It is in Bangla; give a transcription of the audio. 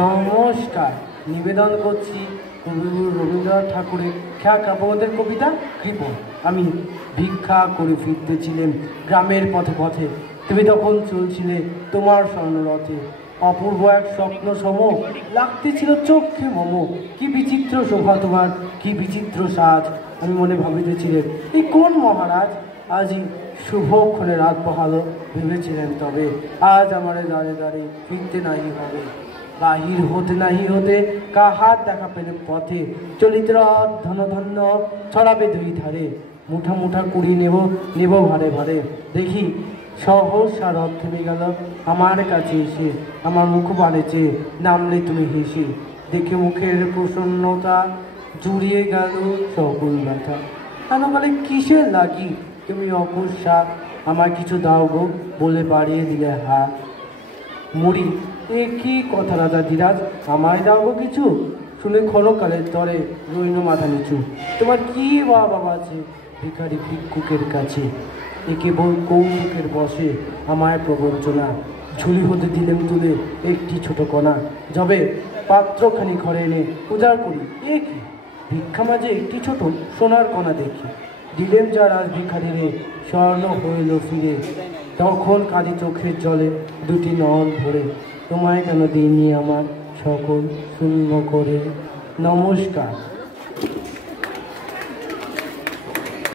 নমস্কার, নিবেদন করছি কবিগুরু রবীন্দ্রনাথ ঠাকুরের খেয়া কাব্যদের কবিতা কৃপণ। আমি ভিক্ষা করে ফিরতেছিলেন গ্রামের পথে পথে, তুমি তখন চলছিলে তোমার স্বর্ণরথে। অপূর্ব এক স্বপ্ন সম লাগতেছিল চোখে মম। কি বিচিত্র শোভা তোমার, কি বিচিত্র সাজ। আমি মনে ভাবিতেছিলেন এই কোন মহারাজ, আজই শুভক্ষণে রাত পোহালো। ভেবেছিলেন তবে আজ আমারে দাঁড়ে দাঁড়ে ফিরতে নাহি হবে। বাহির হতে নাহি হতে কাহার দেখা পেলে পথে, চলিতে রথ ধন ধন্য ছড়াবে দুই ধারে। মুঠা মুঠা কুড়ি নেব নেব ভারে ভারে, দেখি সহসা রথ থেমে গেল আমার কাছে এসে। আমার মুখ বাড়ে চেয়ে নামলে তুমি হেসে, দেখে মুখের প্রসন্নতা জুড়িয়ে গেল সকল ব্যথা। কেন বলে কিসের লাগি তুমি অকস্মাৎ, আমার কিছু দাও গো বলে বাড়িয়ে দিলে হাত। মুড়ি এ কি কথা রাজা ধীরাজ, আমায় দাও গো কিছু। শুনে ক্ষণকালের তরে রইল মাথা নিচু। তোমার কি বাবা আছে ভিখারি ভিক্ষুকের কাছে, এ কেবল কৌতুকের বসে আমায় প্রবঞ্চনা। ঝুলি হতে দিলেম তুলে একটি ছোট কণা, যবে পাত্রখানি ঘরে এনে উজাড় করি, এ কি ভিক্ষা মাঝে একটি ছোট সোনার কণা দেখি। দিলেম যার আজ ভিখারি রে, স্বর্ণ হইল ফিরে। তখন কাঁদি চোখের জলে দুটি নয়ন ভরে, তোমায় কেন দিইনি আমার সকল শূন্য করে। নমস্কার।